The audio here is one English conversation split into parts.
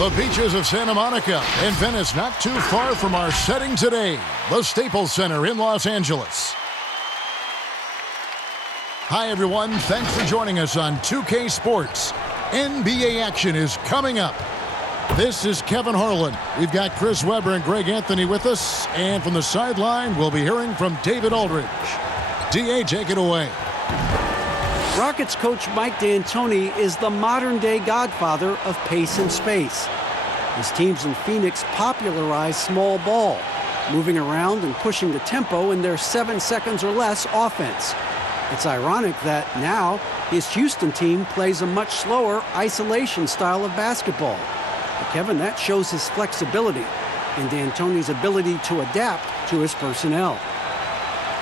The beaches of Santa Monica and Venice, not too far from our setting today, the Staples Center in Los Angeles. Hi, everyone. Thanks for joining us on 2K Sports. NBA action is coming up. This is Kevin Harlan. We've got Chris Webber and Greg Anthony with us. And from the sideline, we'll be hearing from David Aldridge. D.A., take it away. Rockets coach Mike D'Antoni is the modern-day godfather of pace and space. His teams in Phoenix popularized small ball, moving around and pushing the tempo in their 7 seconds or less offense. It's ironic that now his Houston team plays a much slower isolation style of basketball. But Kevin, that shows his flexibility and D'Antoni's ability to adapt to his personnel.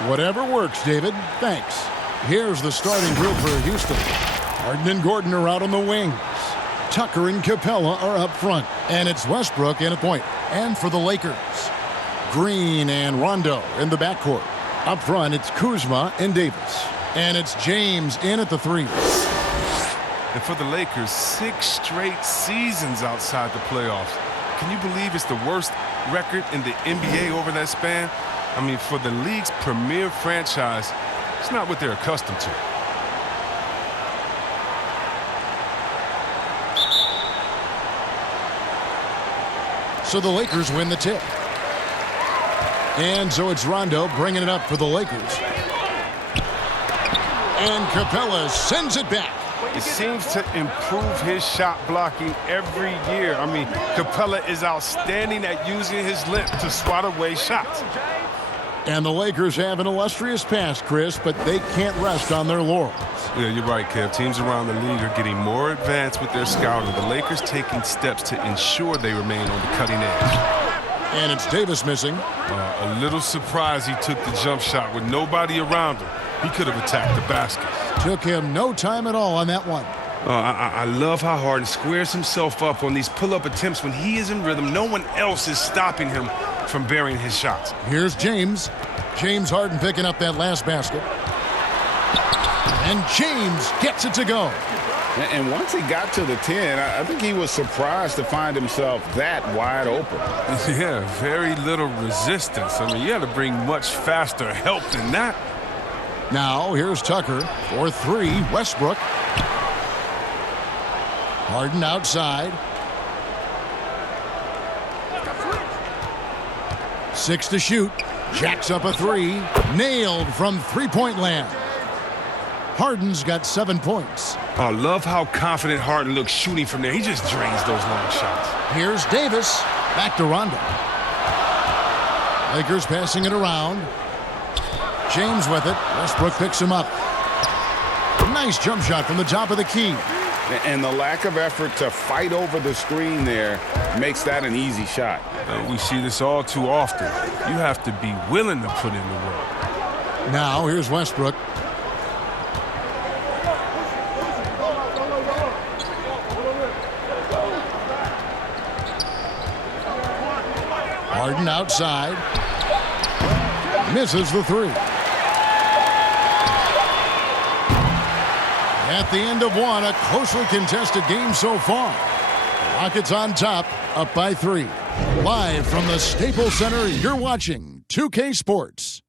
Whatever works, David. Thanks. Here's the starting group for Houston. Harden and Gordon are out on the wings. Tucker and Capella are up front. And it's Westbrook in at point. And for the Lakers, Green and Rondo in the backcourt. Up front, it's Kuzma and Davis. And it's James in at the 3. And for the Lakers, 6 straight seasons outside the playoffs. Can you believe it's the worst record in the NBA over that span? I mean, for the league's premier franchise, it's not what they're accustomed to. So the Lakers win the tip. And so it's Rondo bringing it up for the Lakers. And Capella sends it back. He seems to improve his shot blocking every year. I mean, Capella is outstanding at using his length to swat away shots. And the Lakers have an illustrious past, Chris, but they can't rest on their laurels. Yeah, you're right, Kev. Teams around the league are getting more advanced with their scouting. The Lakers taking steps to ensure they remain on the cutting edge. And it's Davis missing. A little surprised he took the jump shot with nobody around him. He could have attacked the basket. Took him no time at all on that one. I love how Harden squares himself up on these pull-up attempts. When he is in rhythm, no one else is stopping him from burying his shots. Here's James. James Harden picking up that last basket. And James gets it to go. And once he got to the 10, I think he was surprised to find himself that wide open. Yeah, very little resistance. I mean, you had to bring much faster help than that. Now, here's Tucker for 3, Westbrook. Harden outside. 6 to shoot. Jacks up a 3. Nailed from three-point land. Harden's got 7 points. I love how confident Harden looks shooting from there. He just drains those long shots. Here's Davis. Back to Rondo. Lakers passing it around. James with it. Westbrook picks him up. Nice jump shot from the top of the key. And the lack of effort to fight over the screen there makes that an easy shot. We see this all too often. You have to be willing to put in the work. Now, here's Westbrook. Harden outside. Misses the 3. At the end of one, a closely contested game so far. Rockets on top, up by 3. Live from the Staples Center, you're watching 2K Sports.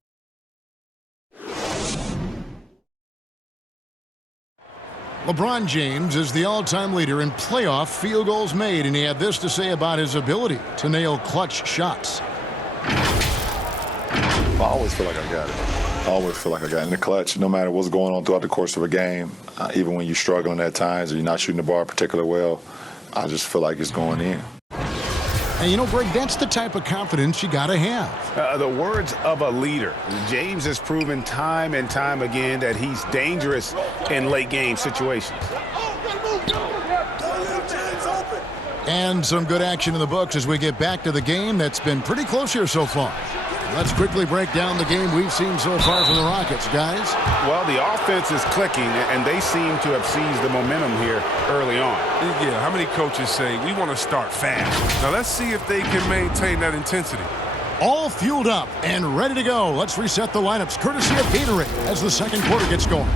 LeBron James is the all-time leader in playoff field goals made, and he had this to say about his ability to nail clutch shots. I always feel like I got it. I always feel like I got it in the clutch, no matter what's going on throughout the course of a game. Even when you're struggling at times or you're not shooting the ball particularly well, I just feel like it's going in. And you know, Greg, that's the type of confidence you got to have. The words of a leader. James has proven time and time again that he's dangerous in late game situations. And some good action in the books as we get back to the game that's been pretty close here so far. Let's quickly break down the game we've seen so far from the Rockets, guys. Well, the offense is clicking, and they seem to have seized the momentum here early on. Yeah, how many coaches say, we want to start fast? Now, let's see if they can maintain that intensity. All fueled up and ready to go. Let's reset the lineups, courtesy of Gatorade, as the second quarter gets going.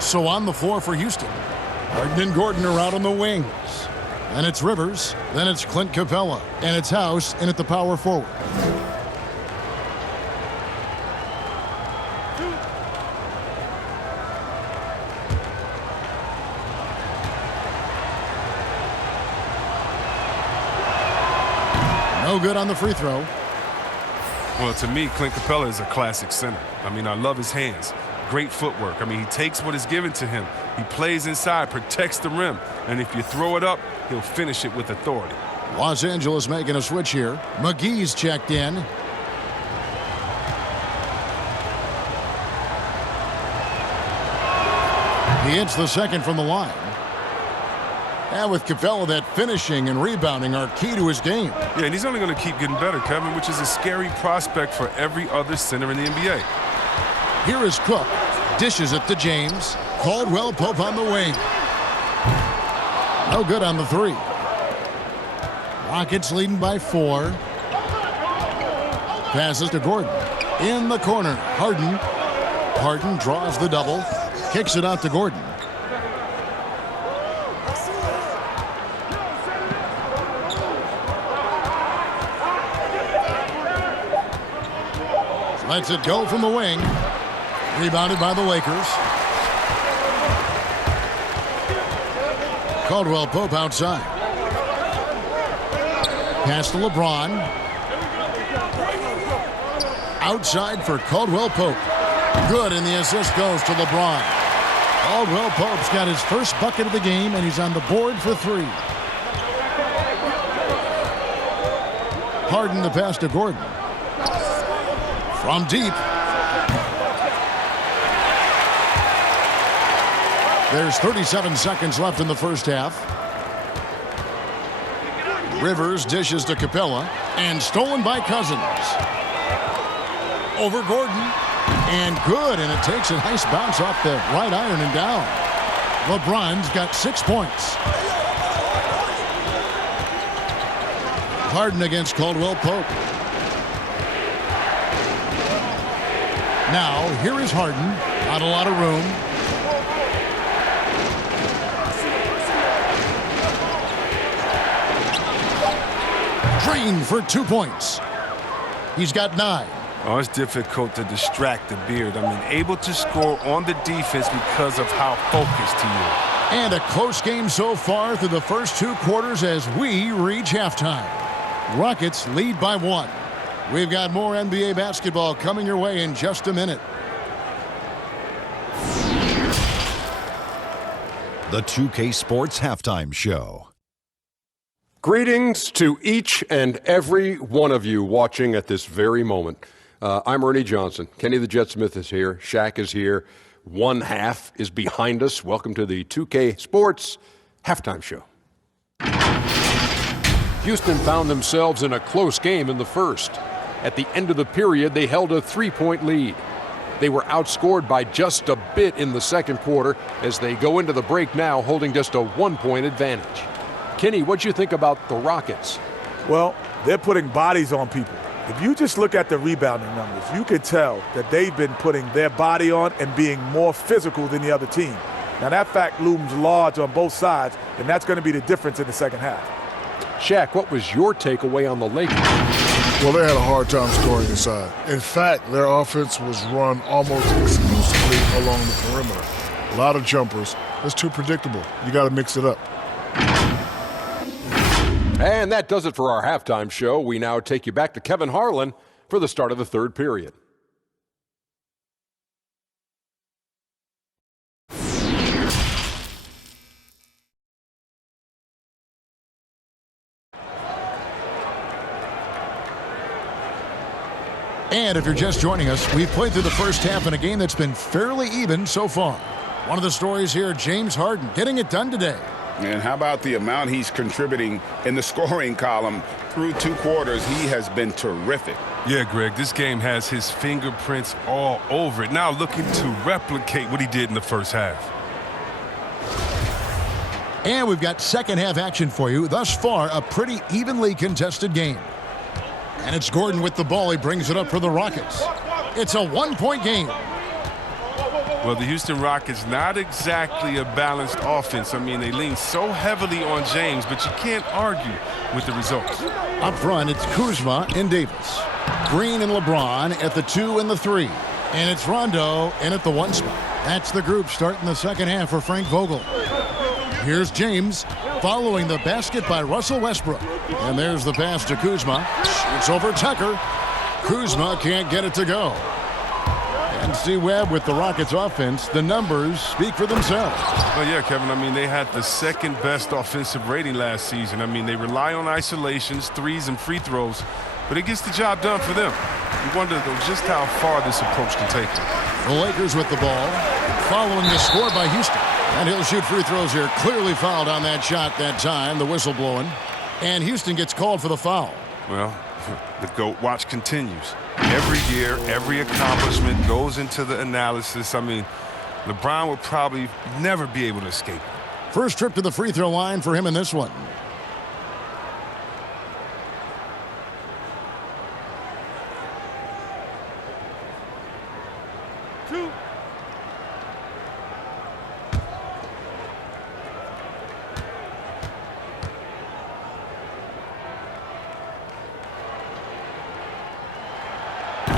So on the floor for Houston, Harden and Gordon are out on the wings. Then it's Rivers. Then it's Clint Capella. And it's House in at the power forward. No good on the free throw. Well, to me, Clint Capella is a classic center. I mean, I love his hands. Great footwork. I mean, he takes what is given to him. He plays inside, protects the rim. And if you throw it up, he'll finish it with authority. Los Angeles making a switch here. McGee's checked in. He hits the second from the line. And with Capella, that finishing and rebounding are key to his game. Yeah, and he's only going to keep getting better, Kevin, which is a scary prospect for every other center in the NBA. Here is Cook. Dishes it to James. Caldwell Pope on the wing. No good on the three. Rockets leading by 4. Passes to Gordon. In the corner. Harden. Harden draws the double. Kicks it out to Gordon. Lets it go from the wing. Rebounded by the Lakers. Caldwell Pope outside. Pass to LeBron. Outside for Caldwell Pope. Good, and the assist goes to LeBron. Caldwell Pope's got his first bucket of the game, and he's on the board for 3. Harden the pass to Gordon. From deep. There's 37 seconds left in the first half. Rivers dishes to Capella, and stolen by Cousins. Over Gordon, and good, and it takes a nice bounce off the right iron and down. LeBron's got 6 points. Harden against Caldwell Pope. Now, here is Harden. Not a lot of room. Drained for 2 points. He's got 9. Oh, it's difficult to distract the beard. I mean, able to score on the defense because of how focused he is. And a close game so far through the first 2 quarters as we reach halftime. Rockets lead by 1. We've got more NBA basketball coming your way in just a minute. The 2K Sports Halftime Show. Greetings to each and every one of you watching at this very moment. I'm Ernie Johnson. Kenny the Jet Smith is here. Shaq is here. One half is behind us. Welcome to the 2K Sports Halftime Show. Houston found themselves in a close game in the first. At the end of the period, they held a 3-point lead. They were outscored by just a bit in the second quarter as they go into the break now holding just a 1-point advantage. Kenny, what'd you think about the Rockets? Well, they're putting bodies on people. If you just look at the rebounding numbers, you can tell that they've been putting their body on and being more physical than the other team. Now, that fact looms large on both sides, and that's going to be the difference in the second half. Shaq, what was your takeaway on the Lakers? Well, they had a hard time scoring inside. In fact, their offense was run almost exclusively along the perimeter. A lot of jumpers. It's too predictable. You got to mix it up. And that does it for our halftime show. We now take you back to Kevin Harlan for the start of the third period. And if you're just joining us, we've played through the first half in a game that's been fairly even so far. One of the stories here, James Harden getting it done today. And how about the amount he's contributing in the scoring column through 2 quarters? He has been terrific. Yeah, Greg, this game has his fingerprints all over it. Now looking to replicate what he did in the first half. And we've got second half action for you. Thus far, a pretty evenly contested game. And it's Gordon with the ball. He brings it up for the Rockets. It's a 1-point game. Well, the Houston Rockets, not exactly a balanced offense. I mean, they lean so heavily on James, but you can't argue with the results. Up front, it's Kuzma and Davis. Green and LeBron at the 2 and the 3. And it's Rondo in at the 1 spot. That's the group starting the second half for Frank Vogel. Here's James following the basket by Russell Westbrook. And there's the pass to Kuzma. It's over Tucker. Kuzma can't get it to go. And see Webb with the Rockets offense. The numbers speak for themselves. Well, yeah, Kevin, I mean, they had the second best offensive rating last season. I mean, they rely on isolations, threes, and free throws, but it gets the job done for them. You wonder, though, just how far this approach can take them. The Lakers with the ball, following the score by Houston. And he'll shoot free throws here. Clearly fouled on that shot that time, the whistle blowing. And Houston gets called for the foul. Well, the GOAT watch continues. Every year, every accomplishment goes into the analysis. I mean, LeBron would probably never be able to escape it. First trip to the free throw line for him in this one.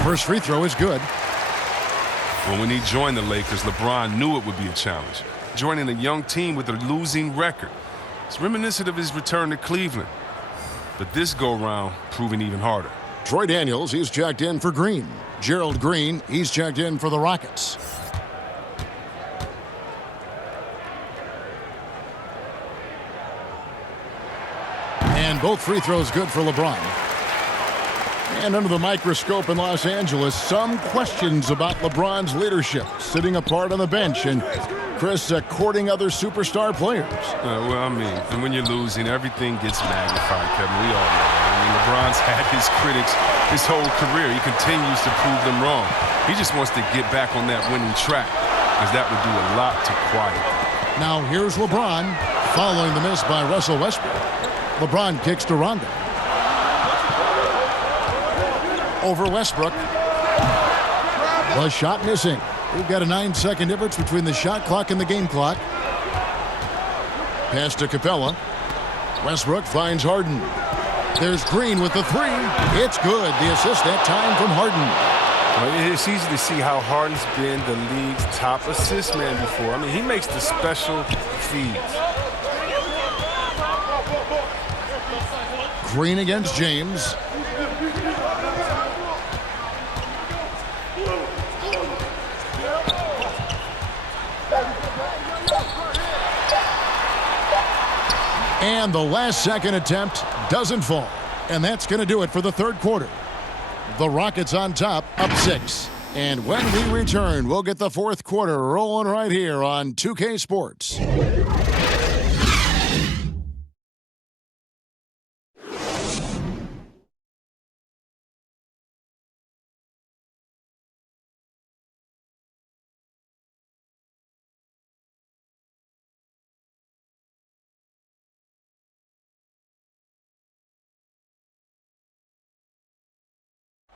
First free throw is good. Well, when he joined the Lakers, LeBron knew it would be a challenge. Joining a young team with a losing record. It's reminiscent of his return to Cleveland. But this go-round proving even harder. Troy Daniels, he's checked in for Green. Gerald Green, he's checked in for the Rockets. And both free throws good for LeBron. And under the microscope in Los Angeles, some questions about LeBron's leadership, sitting apart on the bench, and Chris courting other superstar players. Well, I mean, and when you're losing, everything gets magnified, Kevin. We all know that. I mean, LeBron's had his critics his whole career. He continues to prove them wrong. He just wants to get back on that winning track, because that would do a lot to quiet them. Now here's LeBron, following the miss by Russell Westbrook. LeBron kicks to Rondo. Over Westbrook. The shot missing. We've got a 9-second difference between the shot clock and the game clock. Pass to Capella. Westbrook finds Harden. There's Green with the 3. It's good. The assist that time from Harden. Well, it's easy to see how Harden's been the league's top assist man before. I mean, he makes the special feeds. Green against James. And the last second attempt doesn't fall. And that's going to do it for the third quarter. The Rockets on top, up 6. And when we return, we'll get the fourth quarter rolling right here on 2K Sports.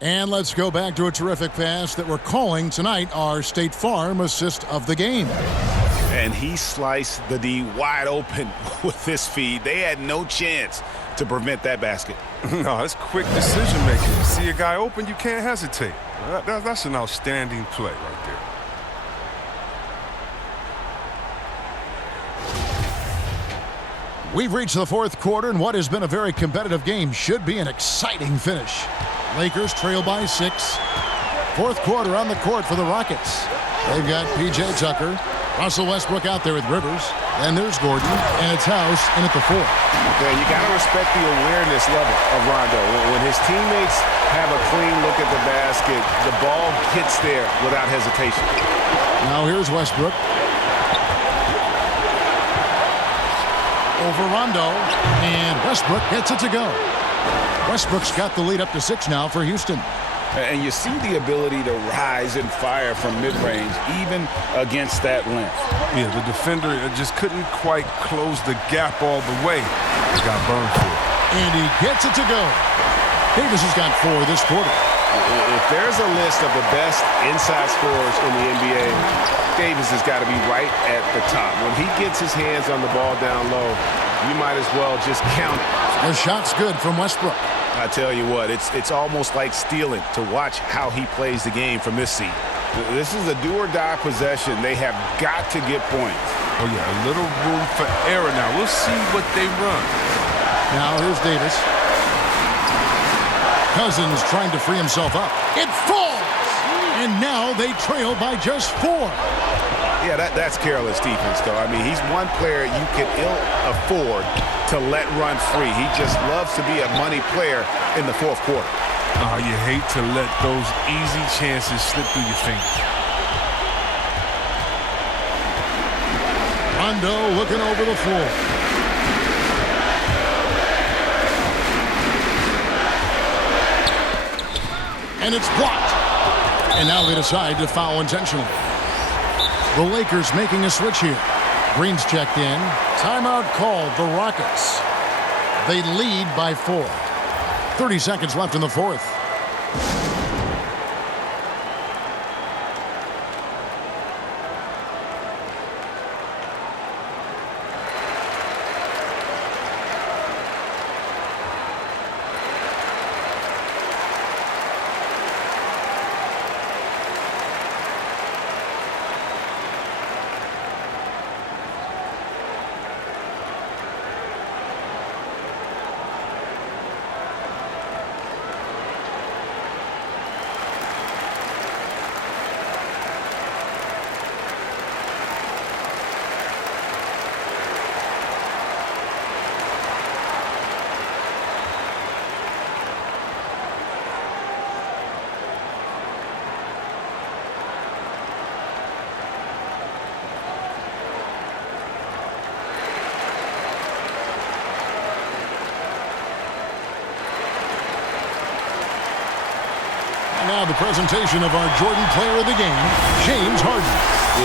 And let's go back to a terrific pass that we're calling tonight our State Farm assist of the game. And he sliced the D wide open with this feed. They had no chance to prevent that basket. No, that's quick decision making. You see a guy open, you can't hesitate. That's an outstanding play right there. We've reached the fourth quarter, and what has been a very competitive game should be an exciting finish. Lakers trail by 6. Fourth quarter on the court for the Rockets. They've got P.J. Tucker, Russell Westbrook out there with Rivers. Then there's Gordon, and it's House in at the 4. Yeah, you got to respect the awareness level of Rondo. When his teammates have a clean look at the basket, the ball hits there without hesitation. Now here's Westbrook. Over Rondo, and Westbrook gets it to go. Westbrook's got the lead up to 6 now for Houston. And you see the ability to rise and fire from mid-range, even against that length. Yeah, the defender just couldn't quite close the gap all the way. He got burned for it. And he gets it to go. Davis has got 4 this quarter. If there's a list of the best inside scorers in the NBA, Davis has got to be right at the top. When he gets his hands on the ball down low, you might as well just count it. The shot's good from Westbrook. I tell you what, it's almost like stealing to watch how he plays the game from this seat. This is a do-or-die possession. They have got to get points. Oh, yeah, a little room for error now. We'll see what they run. Now here's Davis. Cousins trying to free himself up. It falls! And now they trail by just 4. Yeah, that's careless defense, though. I mean, he's one player you can ill afford to let run free. He just loves to be a money player in the fourth quarter. Oh, you hate to let those easy chances slip through your fingers. Rondo looking over the floor. And it's blocked. And now they decide to foul intentionally. The Lakers making a switch here. Green's checked in. Timeout called, the Rockets. They lead by 4. 30 seconds left in the fourth. Now the presentation of our Jordan player of the game, James Harden.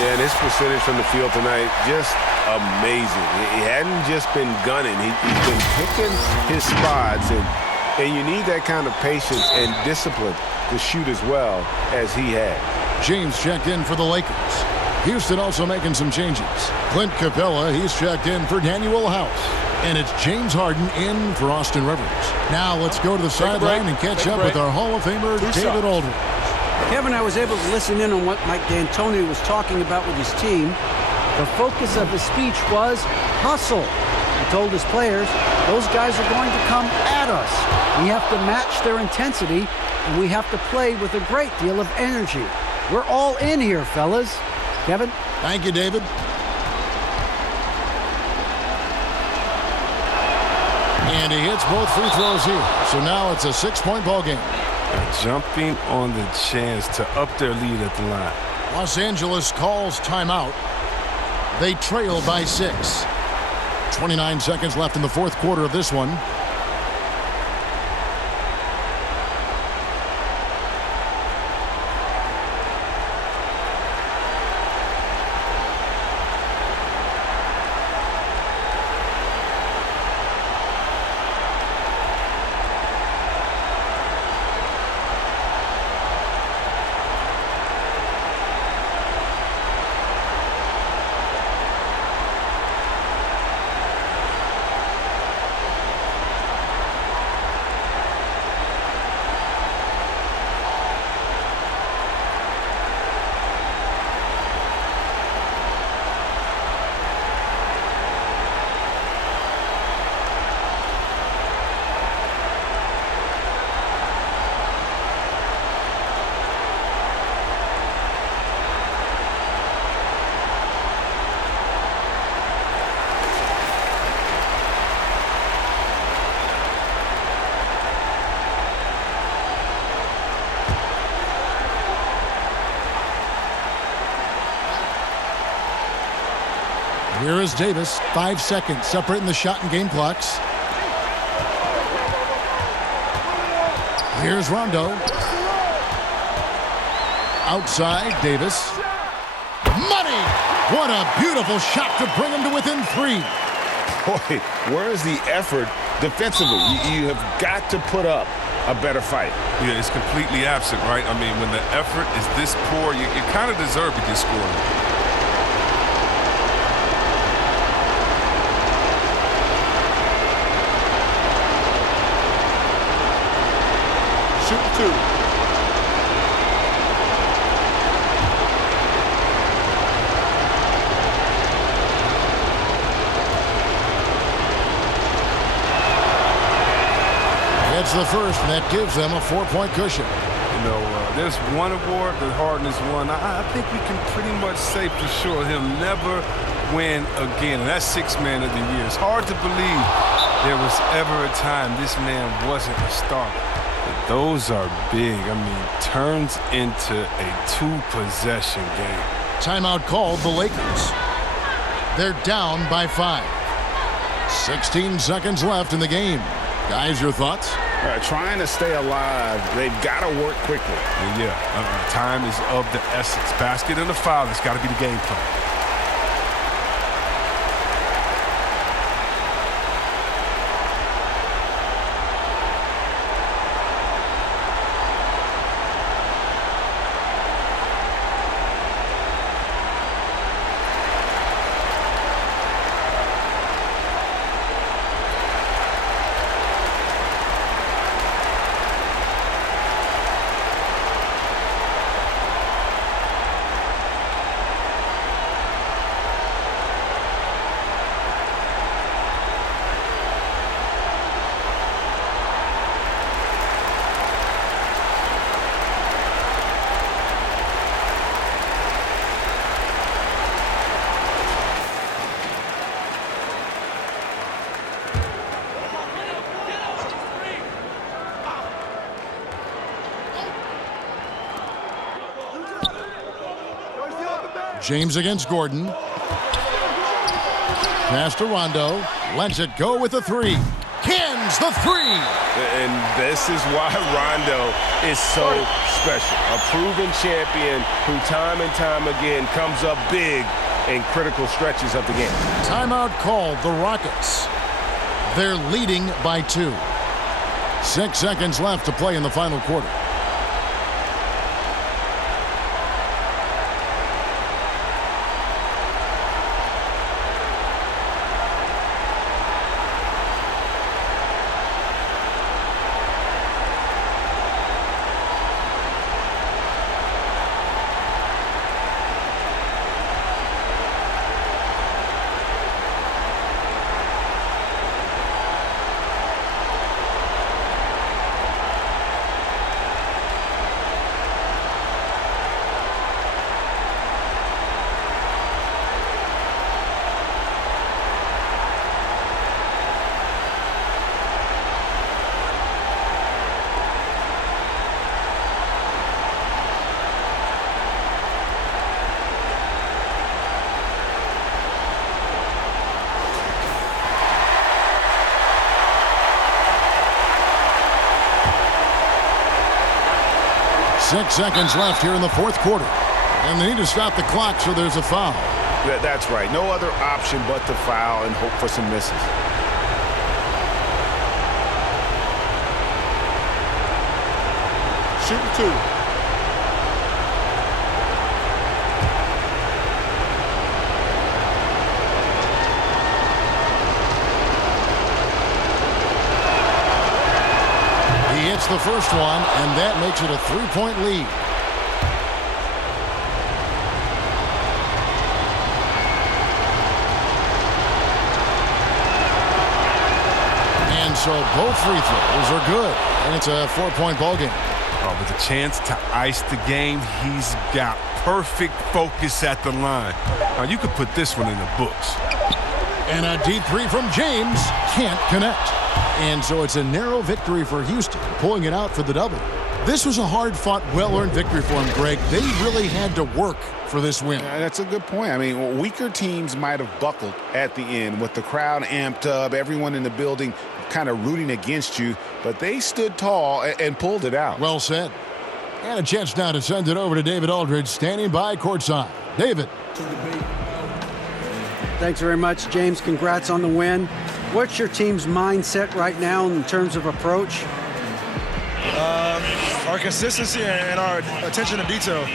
Yeah, and his percentage from the field tonight, just amazing. He hadn't just been gunning. He's been picking his spots, and you need that kind of patience and discipline to shoot as well as he had. James checked in for the Lakers. Houston also making some changes. Clint Capella, he's checked in for Daniel House. And it's James Harden in for Austin Rivers. Now let's go to the sideline and catch up with our Hall of Famer, David Aldridge. Kevin, I was able to listen in on what Mike D'Antoni was talking about with his team. The focus of his speech was hustle. He told his players, those guys are going to come at us. We have to match their intensity, and we have to play with a great deal of energy. We're all in here, fellas. Kevin? Thank you, David. And he hits both free throws here. So now it's a 6-point ball game. Jumping on the chance to up their lead at the line. Los Angeles calls timeout. They trail by 6. 29 seconds left in the fourth quarter of this one. Here is Davis, 5 seconds separating the shot and game clocks. Here's Rondo. Outside, Davis. Money! What a beautiful shot to bring him to within 3. Boy, where is the effort defensively? You have got to put up a better fight. Yeah, it's completely absent, right? I mean, when the effort is this poor, you kind of deserve to get scored. Shoot the 2. It's the first, and that gives them a 4-point cushion. You know, there's one award that Harden has won. I think we can pretty much say for sure he'll never win again. And that's Sixth Man of the Year. It's hard to believe there was ever a time this man wasn't a star. But those are big. I mean, turns into a 2-possession game. Timeout called the Lakers. They're down by 5. 16 seconds left in the game. Guys, your thoughts? Trying to stay alive, they've got to work quickly. Yeah, time is of the essence. Basket and a foul, that's got to be the game plan. James against Gordon. Pass to Rondo. Lets it go with the 3. Cans the 3. And this is why Rondo is so special. A proven champion who time and time again comes up big in critical stretches of the game. Timeout called the Rockets. They're leading by 2. 6 seconds left to play in the final quarter. Six seconds left here in the fourth quarter. And they need to stop the clock, so there's a foul. That's right. No other option but to foul and hope for some misses. Shoot the 2. The first one, and that makes it a 3-point lead. And so both free throws are good, and it's a 4-point ball game. Oh, with a chance to ice the game, he's got perfect focus at the line. Now, you could put this one in the books. And a deep 3 from James can't connect. And so it's a narrow victory for Houston, pulling it out for the double. This was a hard-fought, well-earned victory for them, Greg. They really had to work for this win. That's a good point. I mean, weaker teams might have buckled at the end with the crowd amped up, everyone in the building kind of rooting against you, but they stood tall and pulled it out. Well said. And a chance now to send it over to David Aldridge, standing by courtside. David. Thanks very much, James. Congrats on the win. What's your team's mindset right now in terms of approach? our consistency and our attention to detail.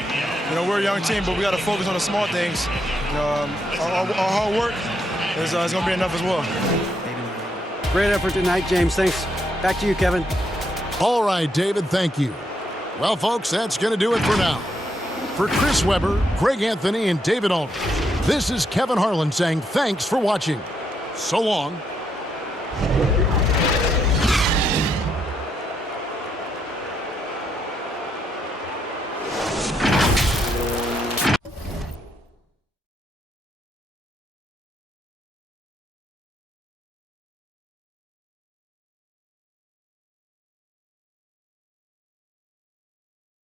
You know, we're a young team, but we got to focus on the small things. Our hard work is going to be enough as well. Great effort tonight, James. Thanks. Back to you, Kevin. All right, David, thank you. Well, folks, that's going to do it for now. For Chris Webber, Greg Anthony, and David Aldridge, this is Kevin Harlan saying thanks for watching. So long.